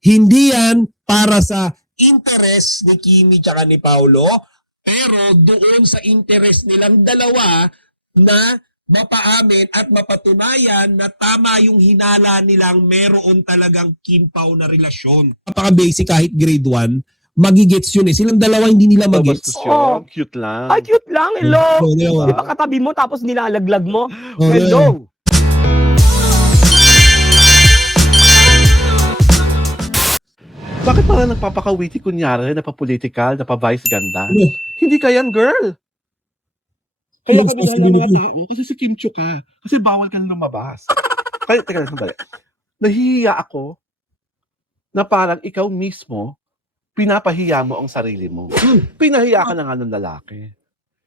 Hindi yan para sa interest ni Kimi tsaka ni Paolo, pero doon sa interest nilang dalawa na mapaamin at mapatunayan na tama yung hinala nilang meron talagang Kim-Pao na relasyon. Napaka-basic kahit grade 1, magigets yun eh. Silang dalawa hindi nila magets. Oh, cute lang. Ay, cute lang. Hello. Oh, diba? Di ba katabi mo tapos nilalaglag mo? Oh, Hello. Bakit parang nagpapakawiti kunyari, napapolitical, napavice ganda? Ano? Hindi ka yan, girl. Kaya Yes, kami possibility. mga tao, kasi si Kim Chiu ka. Kasi bawal ka na lumabas. Kaya, teka lang, sandali. Nahihiya ako na parang ikaw mismo, pinapahiya mo ang sarili mo. Pinahiya ka na nga ng lalaki.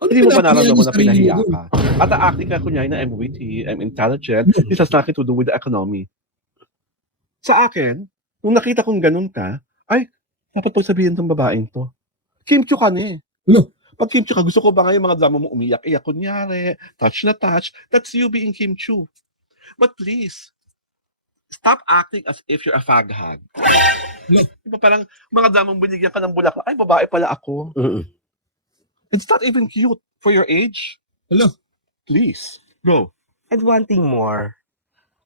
Hindi mo ba nararamdaman na pinahiya ka? At acting ka kunyari na I'm witty, I'm intelligent, this has nothing to do with the economy. Sa akin, nung nakita kong ganun ka, ay, dapat pagsabihin ng babaeng to. Kim Chiu ka na eh. Ano? Pag Kim Chiu ka, gusto ko ba nga yung mga drama mo umiyak-iyak kunyari, touch na touch, that's you being Kim Chiu. But please, stop acting as if you're a faghag. Look. Diba parang mga dramang binigyan ka ng bulak, ay, babae pala ako. It's not even cute for your age. Hello. Please, go. And one thing more.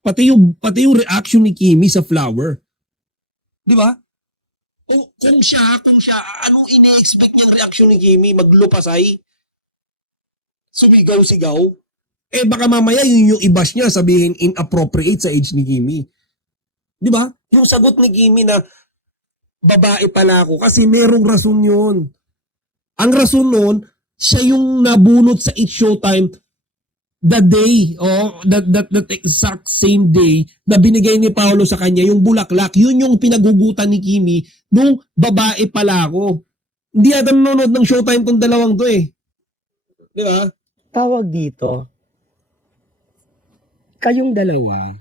Pati yung reaction ni Kimi sa flower. Di ba? Kung siya, anong ine-expect niyang reaction ni Kimi? Maglupasay? Sumigaw-sigaw? Eh baka mamaya yun yung i-bash niya, sabihin inappropriate sa age ni Kimi. Di ba? Yung sagot ni Kimi na babae pala ako kasi merong rason yun. Ang rason nun, siya yung nabunot sa It's Showtime the day, that exact same day na binigay ni Paolo sa kanya, yung bulaklak, yun yung pinagugutan ni Kimi nung babae pala ako. Hindi ata nanonood ng Showtime tong dalawang to eh. Di ba? Tawag dito. Kayong dalawa,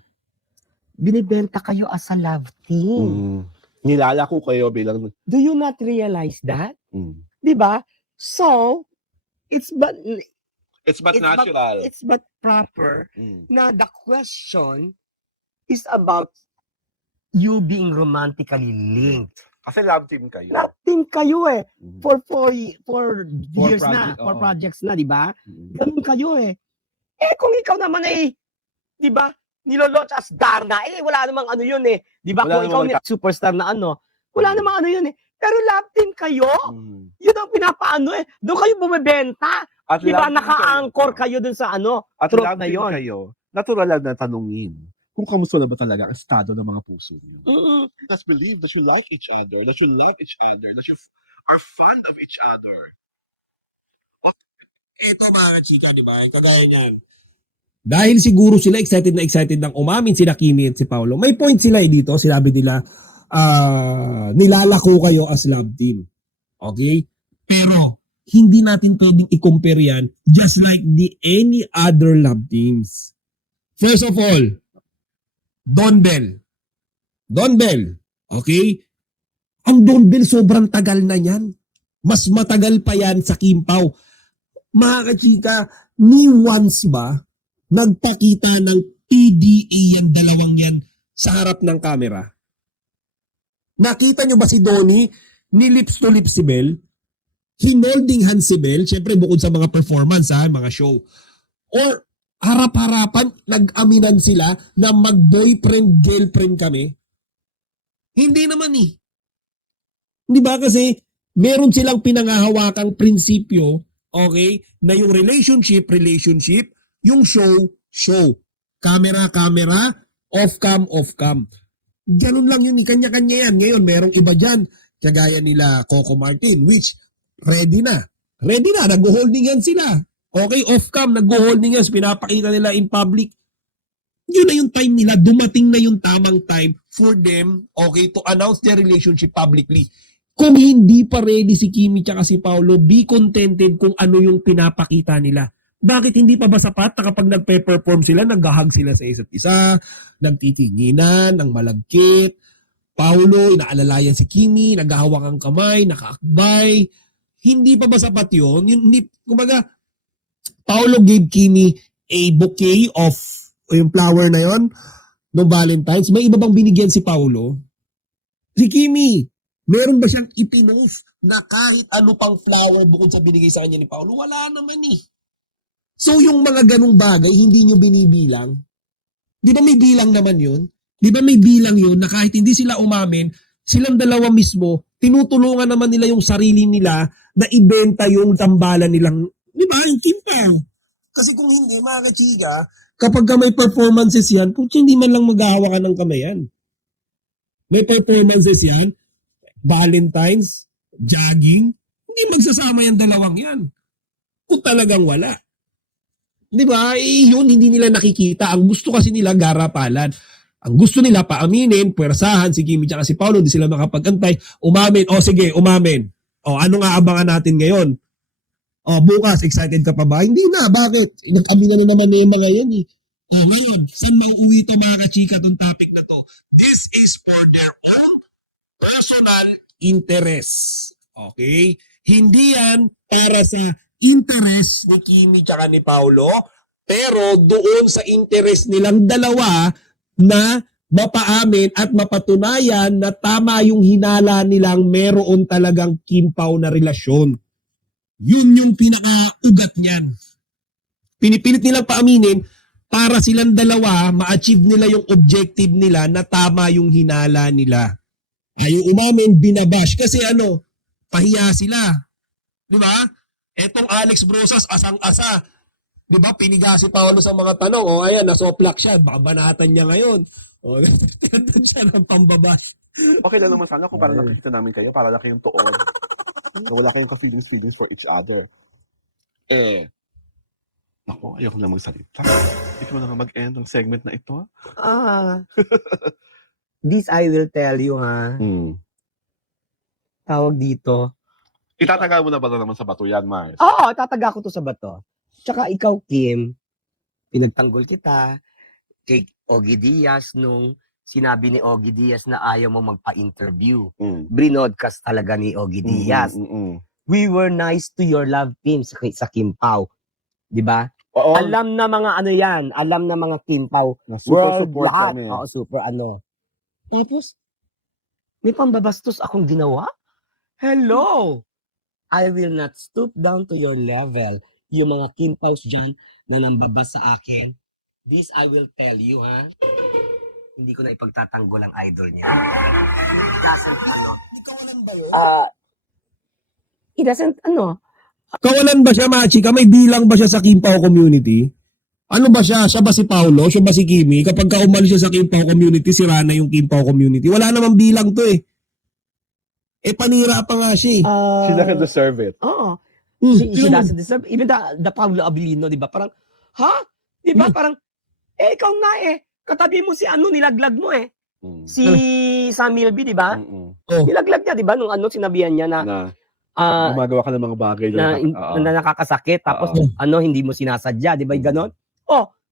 binibenta kayo as a love team. Nilala ko kayo bilang... Do you not realize that? Mm. Di ba? So, it's but natural. it's but proper Mm. na the question is about you being romantically linked. Kasi love team kayo. Love team kayo eh. Mm. For years na, project, for oo. projects na, di ba? Mm. Ganun kayo eh. Eh kung ikaw naman eh, di ba? Nilolaunch as Darna, eh wala namang ano yun eh. Di ba? Wala Kung ikaw namang superstar na ano, wala namang ano yun eh. Pero love team kayo, Mm. yun ang pinapaano eh. Doon kayo bumibenta. At Di ba? love team Naka-anchor kayo dun sa ano, At truth love na team yun. kayo, natural lang na tanungin kung kamusta na ba talaga ang estado ng mga puso niyo. Just believe that you like each other, that you love each other, that you are fond of each other. Ito mga chika, di ba? Kagaya niyan. Dahil siguro sila excited ng umamin sila Kimi at si Paolo. May point sila eh dito. Sinabi nila, nilalako kayo as love team. Okay? Pero, hindi natin pwedeng i-compare yan just like any other love teams. First of all, Don Bell. Okay? Ang Don Bell sobrang tagal na yan. Mas matagal pa yan sa Kim-Pao. Mga kachika, ni once ba nagpakita ng PDA yan dalawang yan sa harap ng camera? Nakita nyo ba si Donnie ni lips to lips si Bell? Hinolding hands si Bell, syempre bukod sa mga performance mga show. Or harap-harapan, nag-aminan sila na mag-boyfriend-girlfriend kami? Hindi naman eh. Di ba kasi meron silang pinangahawakang prinsipyo, okay, na yung relationship, yung show. Camera, off-cam. Ganun lang yun, kanya-kanya yan. Ngayon, merong iba dyan, kagaya nila Coco Martin, which ready na, nag-holding yan sila. Okay, off-cam, nag-holding yan, pinapakita nila in public. Yun na yung time nila, dumating na yung tamang time for them, okay, to announce their relationship publicly. Kung hindi pa ready si Kimi tsaka si Paolo, be contented kung ano yung pinapakita nila. Bakit hindi pa ba sapat na kapag nagpe-perform sila, nag-hug sila sa isa't isa, nagtitinginan, ng malagkit, Paolo, inaalalayan si Kimi, naghahawak ang kamay, nakaakbay. Hindi pa ba sapat yun? Kumbaga, Paolo gave Kimi a bouquet of yung flower na yon no Valentine's. May iba bang binigyan si Paolo? Si Kimi, meron ba siyang ipinost na kahit ano pang flower bukod sa binigay sa kanya ni Paolo? Wala naman eh. So yung mga ganong bagay, hindi nyo binibilang. Di ba may bilang naman yun? Di ba may bilang yun na kahit hindi sila umamin, silang dalawa mismo, tinutulungan naman nila yung sarili nila na ibenta yung tambalan nilang, di ba, yung kimpaw. Kasi kung hindi, mga kachika, kapag ka may performances yan, putya, hindi man lang maghahawakan ng kamay yan. May performances yan, Valentine's, jogging, hindi magsasama yung dalawang yan. Kung talagang wala. Di ba? Yun, hindi nila nakikita. Ang gusto kasi nila, garapalan. Ang gusto nila, paaminin, puwersahan, si Kimi at si Paolo, hindi sila makapagantay. Umamin. O sige, umamin. O ano nga abangan natin ngayon? O bukas, excited ka pa ba? Hindi na. Bakit? Nag-aminan na naman yung mga yan eh. O ngayon, saan mauuwi ito mga kachika itong topic na to? This is for their own personal interest. Okay? Hindi yan para sa interest ni Kimi tsaka ni Paolo, pero doon sa interest nilang dalawa na mapaamin at mapatunayan na tama yung hinala nilang meron talagang kimpaw na relasyon. Yun yung pinaka-ugat niyan. Pinipilit nilang paaminin para silang dalawa ma-achieve nila yung objective nila na tama yung hinala nila. Ay, yung umamin, binabash. Kasi pahiya sila. Di ba? Etong Alex Brosas, asang-asa. Di ba? Piniga si Paolo sa mga tanong. O ayan, nasoplak siya. Baka banatan niya ngayon. O, tinatad siya ng pambabash. Okay lang naman sana kung parang nakikita namin kayo, para lang kayong tuon. Na wala kayong ka-feelings for each other. Ako, ayoko na magsalita. Ito na nga mag-end ang segment na ito. This I will tell you, ha. Tawag dito. Itatagal mo na ba naman sa bato yan, Mars? Oo, tataga ko to sa bato. Tsaka ikaw, Kim, pinagtanggol kita kay Ogie Diaz nung sinabi ni Ogie Diaz na ayaw mo magpa-interview. Brinodcast talaga ni Ogie Diaz. We were nice to your love team sa Kim Pao. Di ba? Oo. Alam na mga ano yan. Alam na mga Kim Pao. Na super World support lahat. kami. Oo, super ano. Tapos, may pambabastos akong ginawa? Hello! I will not stoop down to your level. Yung mga Kim Paus dyan na nambabas sa akin, this I will tell you, ha? Hindi ko na ipagtatanggol ang idol niya. It doesn't, Hindi kawalan ba yun? it doesn't, Kawalan ba siya, Machika? May bilang ba siya sa Kimpaw community? Ano ba siya? Siya ba si Paolo? Siya ba si Kimi? Kapag ka umalis siya sa Kimpaw community, sira na yung Kimpaw community. Wala namang bilang to eh. Panira pa nga siya eh. She doesn't deserve it. Oo. She doesn't deserve, even the Pablo Abilino, di ba? Parang, ha? Di ba? Parang, ikaw nga katabi mo si nilaglag mo Si Sam Milby, di ba? Nilaglag niya, di ba? Nung sinabihan niya na Gumagawa ka ng mga bagay na nakakasakit, tapos hindi mo sinasadya, di ba? Ganon.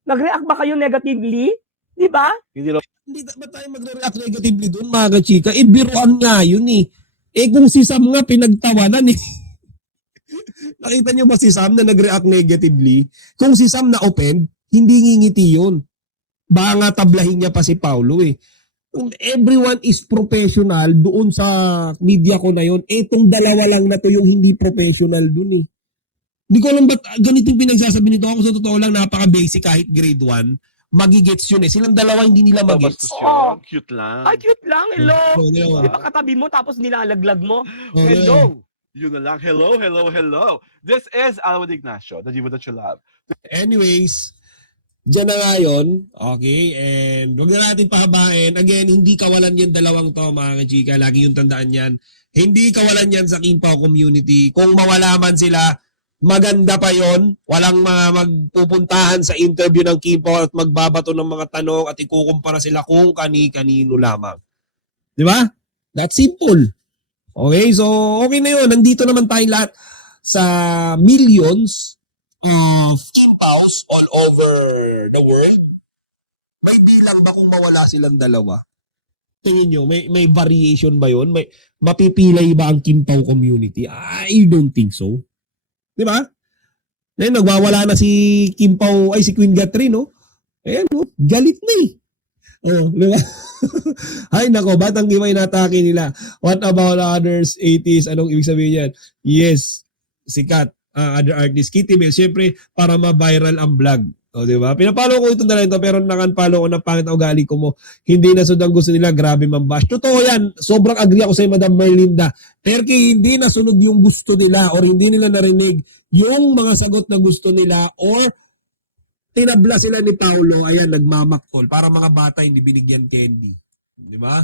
Nag-react ba kayo negatively? Di ba? Hindi Ba't tayo magre-react negatively doon, mga kachika? Biruan nga yun eh. Kung si Sam nga pinagtawanan eh. Nakita niyo ba si Sam na nag-react negatively? Kung si Sam na-offend, hindi ngingiti yun. Baka nga tablahin niya pa si Paolo eh. Everyone is professional doon sa media ko na yun. Etong dalawa lang na to yung hindi professional doon eh. Hindi ko alam ba't ganito yung pinagsasabi nito. Ako sa totoo lang, napaka-basic kahit grade 1. Magigets yun eh. Silang dalawa hindi nila magets. Cute lang. Ay, cute lang. Hello. Di ba katabi mo tapos nilalaglag mo? Hello. Yun na lang. Hello. This is Alwin Ignacio, the diva that you love. Anyways, dyan na nga yun. Okay, and huwag na natin pahabain. Again, hindi kawalan yan dalawang to, mga kachika. Lagi yung tandaan yan. Hindi kawalan yan sa Kimpaw community. Kung mawala man sila, maganda pa yon. Walang magpupuntahan sa interview ng Kimpaw at magbabato ng mga tanong at ikukumpara sila kung kani-kanino lamang. Di ba? That's simple. Okay, so okay na yun. Nandito naman tayo lahat sa millions of Kimpaws all over the world. May bilang ba kung mawala silang dalawa? Tingin nyo, may variation ba yun? Mapipilay ba ang Kimpaw community? I don't think so. Di ba? Ngayon, nagwawala na si Kimpaw, si Queen Gatrin, no? Ayan, no? Galit na eh. Oh, di ba? Ay, nako, batang gimay natake nila. What about others, 80s? Anong ibig sabihin yan? Yes, sikat. Other artists. Kitty Bell, syempre, para ma-viral ang vlog. O, di ba? Pinapalo ko itong dala ito, pero nakanpalo ko ng pangit ang ugali ko mo. Hindi nasunod ang gusto nila, grabe mambash. Totoo yan. Sobrang agree ako sa Madam Merlinda. Perky, hindi nasunod yung gusto nila or hindi nila narinig yung mga sagot na gusto nila or tinabla sila ni Paulo, ayan, nagmamaktol. Para mga bata hindi binigyan candy. Di ba?